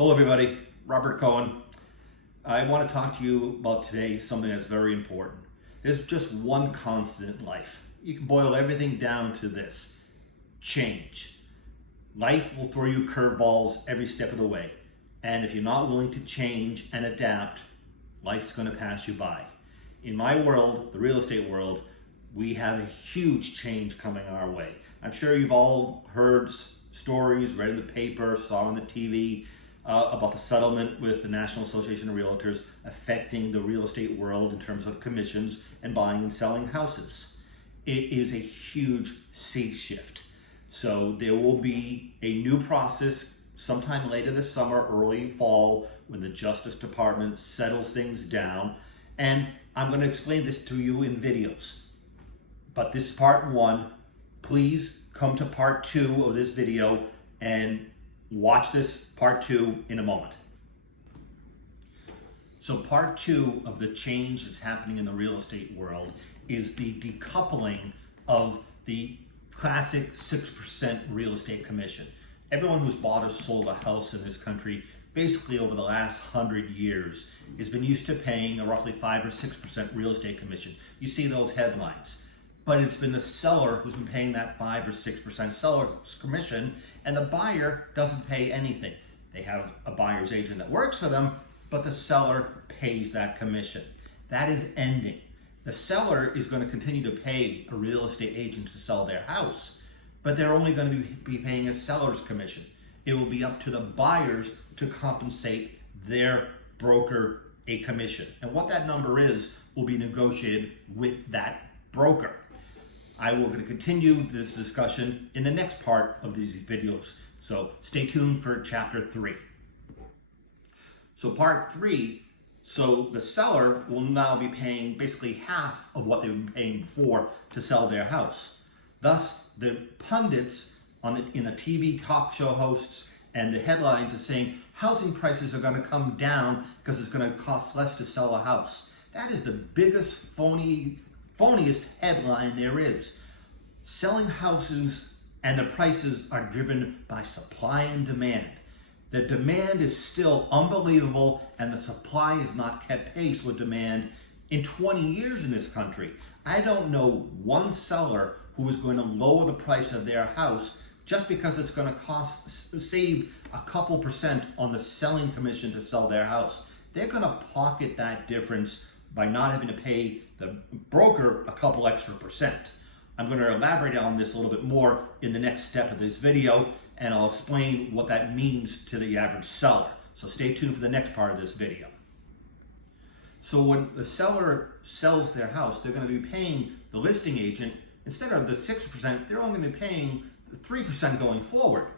Hello everybody, Robert Cohen. I want to talk to you about today something that's very important. There's just one constant in life. You can boil everything down to this: change. Life will throw you curveballs every step of the way. And if you're not willing to change and adapt, life's going to pass you by. In my world, the real estate world, we have a huge change coming our way. I'm sure you've all heard stories, read in the paper, saw on the TV, about the settlement with the National Association of Realtors affecting the real estate world in terms of commissions and buying and selling houses. It is a huge sea shift. So there will be a new process sometime later this summer, early fall, when the Justice Department settles things down. And I'm going to explain this to you in videos. But this is part one. Please come to part two of this video and watch this part two in a moment. So part two of the change that's happening in the real estate world is the decoupling of the classic 6% real estate commission. Everyone who's bought or sold a house in this country, basically over the last 100 years, has been used to paying a roughly 5 or 6% real estate commission. You see those headlines. But it's been the seller who's been paying that 5 or 6% seller's commission, and the buyer doesn't pay anything. They have a buyer's agent that works for them, but the seller pays that commission. That is ending. The seller is going to continue to pay a real estate agent to sell their house, but they're only going to be paying a seller's commission. It will be up to the buyers to compensate their broker a commission. And what that number is will be negotiated with that broker. I will going to continue this discussion in the next part of these videos. So stay tuned for chapter 3. So part 3, so the seller will now be paying basically half of what they've been paying before to sell their house. Thus, the pundits in the TV talk show hosts and the headlines are saying housing prices are going to come down because it's going to cost less to sell a house. That is the biggest phoniest headline there is. Selling houses and the prices are driven by supply and demand. The demand is still unbelievable and the supply has not kept pace with demand in 20 years in this country. I don't know one seller who is going to lower the price of their house just because it's going to save a couple percent on the selling commission to sell their house. They're going to pocket that difference by not having to pay the broker a couple extra percent. I'm going to elaborate on this a little bit more in the next step of this video, and I'll explain what that means to the average seller. So stay tuned for the next part of this video. So when the seller sells their house, they're going to be paying the listing agent, instead of the 6%, they're only going to be paying 3% going forward.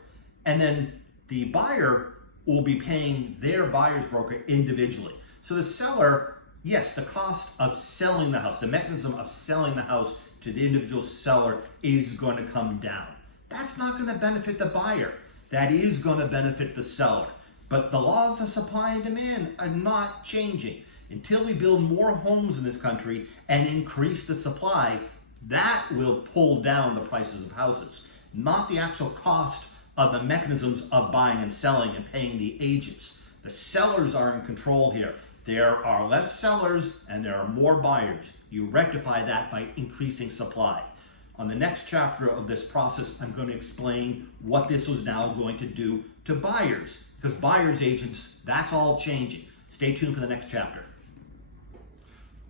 And then the buyer will be paying their buyer's broker individually. So the seller, yes, the cost of selling the house, the mechanism of selling the house to the individual seller is going to come down. That's not going to benefit the buyer. That is going to benefit the seller. But the laws of supply and demand are not changing. Until we build more homes in this country and increase the supply, that will pull down the prices of houses, not the actual cost of the mechanisms of buying and selling and paying the agents. The sellers are in control here. There are less sellers and there are more buyers. You rectify that by increasing supply. On the next chapter of this process, I'm going to explain what this is now going to do to buyers, because buyers agents, that's all changing. Stay tuned for the next chapter.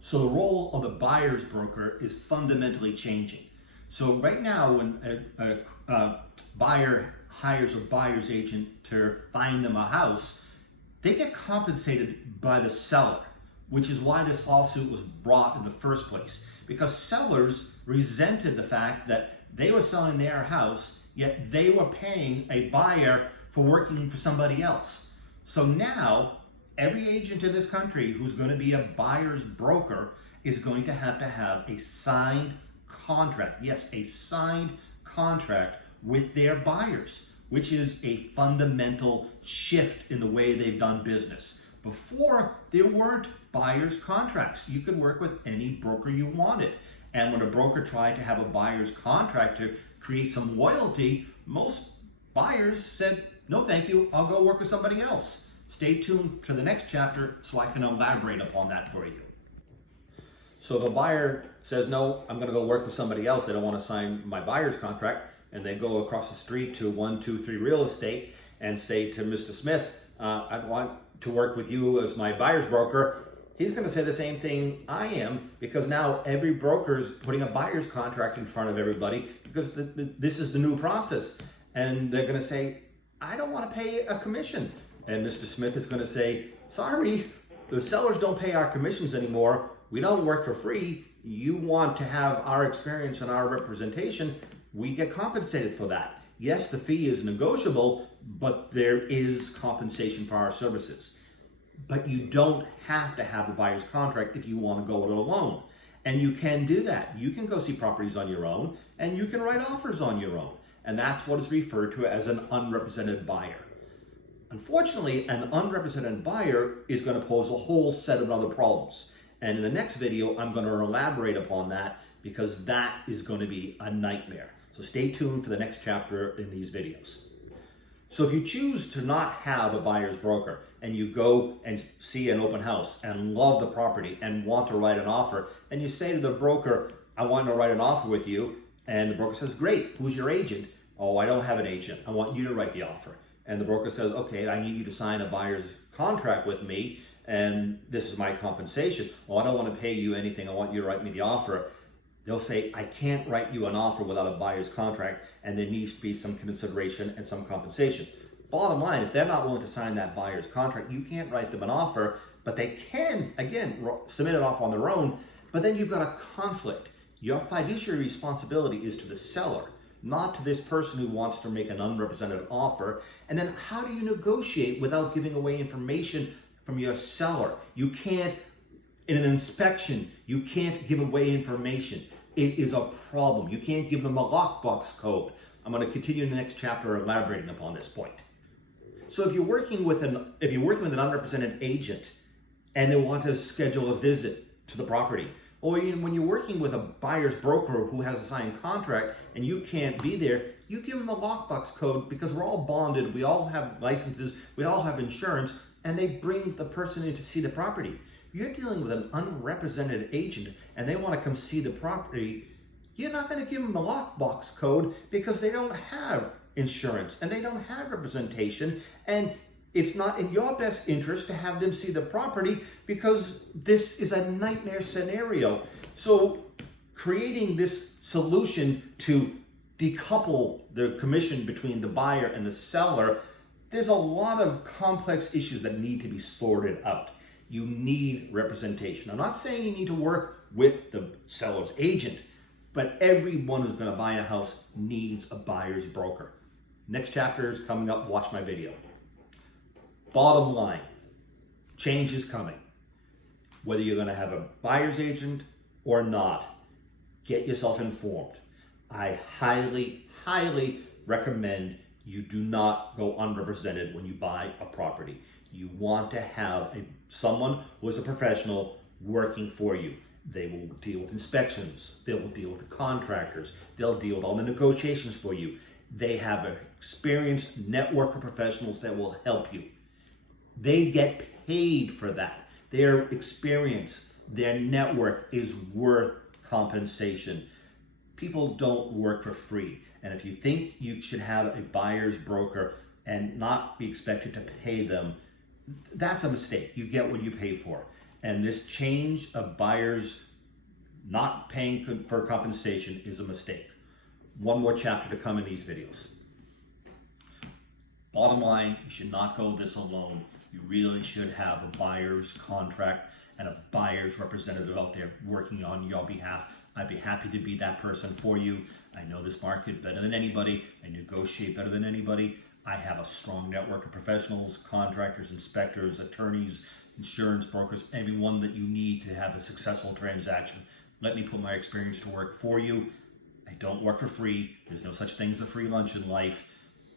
So the role of the buyer's broker is fundamentally changing. So right now, when a buyer hires a buyer's agent to find them a house, they get compensated by the seller, which is why this lawsuit was brought in the first place. Because sellers resented the fact that they were selling their house, yet they were paying a buyer for working for somebody else. So now, every agent in this country who's going to be a buyer's broker is going to have a signed contract. Yes, a signed contract with their buyers, which is a fundamental shift in the way they've done business. Before, there weren't buyer's contracts. You could work with any broker you wanted. And when a broker tried to have a buyer's contract to create some loyalty, most buyers said, no thank you, I'll go work with somebody else. Stay tuned for the next chapter so I can elaborate upon that for you. So the buyer says, no, I'm gonna go work with somebody else. They don't wanna sign my buyer's contract. And they go across the street to 123 Real Estate and say to Mr. Smith, I want to work with you as my buyer's broker. He's gonna say the same thing I am, because now every broker's putting a buyer's contract in front of everybody because this is the new process. And they're gonna say, I don't wanna pay a commission. And Mr. Smith is gonna say, sorry, the sellers don't pay our commissions anymore. We don't work for free. You want to have our experience and our representation. We get compensated for that. Yes, the fee is negotiable, but there is compensation for our services. But you don't have to have the buyer's contract if you want to go it alone. And you can do that. You can go see properties on your own, and you can write offers on your own. And that's what is referred to as an unrepresented buyer. Unfortunately, an unrepresented buyer is going to pose a whole set of other problems. And in the next video, I'm going to elaborate upon that, because that is going to be a nightmare. So stay tuned for the next chapter in these videos. So if you choose to not have a buyer's broker and you go and see an open house and love the property and want to write an offer, and you say to the broker, I want to write an offer with you, and the broker says, great, who's your agent? Oh, I don't have an agent. I want you to write the offer. And the broker says, okay, I need you to sign a buyer's contract with me, and this is my compensation. Well, I don't want to pay you anything. I want you to write me the offer. They'll say, I can't write you an offer without a buyer's contract, and there needs to be some consideration and some compensation. Bottom line, if they're not willing to sign that buyer's contract, you can't write them an offer, but they can, again, submit it off on their own, but then you've got a conflict. Your fiduciary responsibility is to the seller, not to this person who wants to make an unrepresented offer. And then how do you negotiate without giving away information from your seller? You can't, in an inspection, you can't give away information. It is a problem. You can't give them a lockbox code. I'm going to continue in the next chapter elaborating upon this point. So if you're working with an unrepresented agent and they want to schedule a visit to the property, or when you're working with a buyer's broker who has a signed contract and you can't be there, you give them the lockbox code, because we're all bonded, we all have licenses, we all have insurance, and they bring the person in to see the property. You're dealing with an unrepresented agent and they want to come see the property. You're not going to give them the lockbox code because they don't have insurance and they don't have representation, and it's not in your best interest to have them see the property because this is a nightmare scenario. So creating this solution to decouple the commission between the buyer and the seller, there's a lot of complex issues that need to be sorted out. You need representation. I'm not saying you need to work with the seller's agent, but everyone who's going to buy a house needs a buyer's broker. Next chapter is coming up. Watch my video. Bottom line, change is coming. Whether you're going to have a buyer's agent or not, get yourself informed. I highly, highly recommend you do not go unrepresented when you buy a property. You want to have someone who is a professional working for you. They will deal with inspections. They will deal with the contractors. They'll deal with all the negotiations for you. They have an experienced network of professionals that will help you. They get paid for that. Their experience, their network is worth compensation. People don't work for free. And if you think you should have a buyer's broker and not be expected to pay them, that's a mistake. You get what you pay for. And this change of buyers not paying for compensation is a mistake. One more chapter to come in these videos. Bottom line, you should not go this alone. You really should have a buyer's contract and a buyer's representative out there working on your behalf. I'd be happy to be that person for you. I know this market better than anybody. I negotiate better than anybody. I have a strong network of professionals, contractors, inspectors, attorneys, insurance brokers, everyone that you need to have a successful transaction. Let me put my experience to work for you. I don't work for free. There's no such thing as a free lunch in life.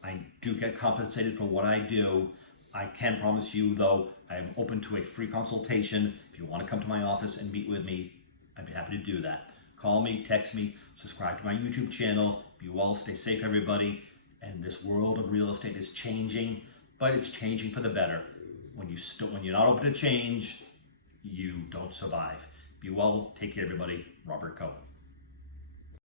I do get compensated for what I do. I can promise you, though, I'm open to a free consultation. If you want to come to my office and meet with me, I'd be happy to do that. Call me, text me, subscribe to my YouTube channel. You all stay safe, everybody, and this world of real estate is changing, but it's changing for the better. When you're not open to change, you don't survive. Be well. Take care, everybody. Robert Cohen.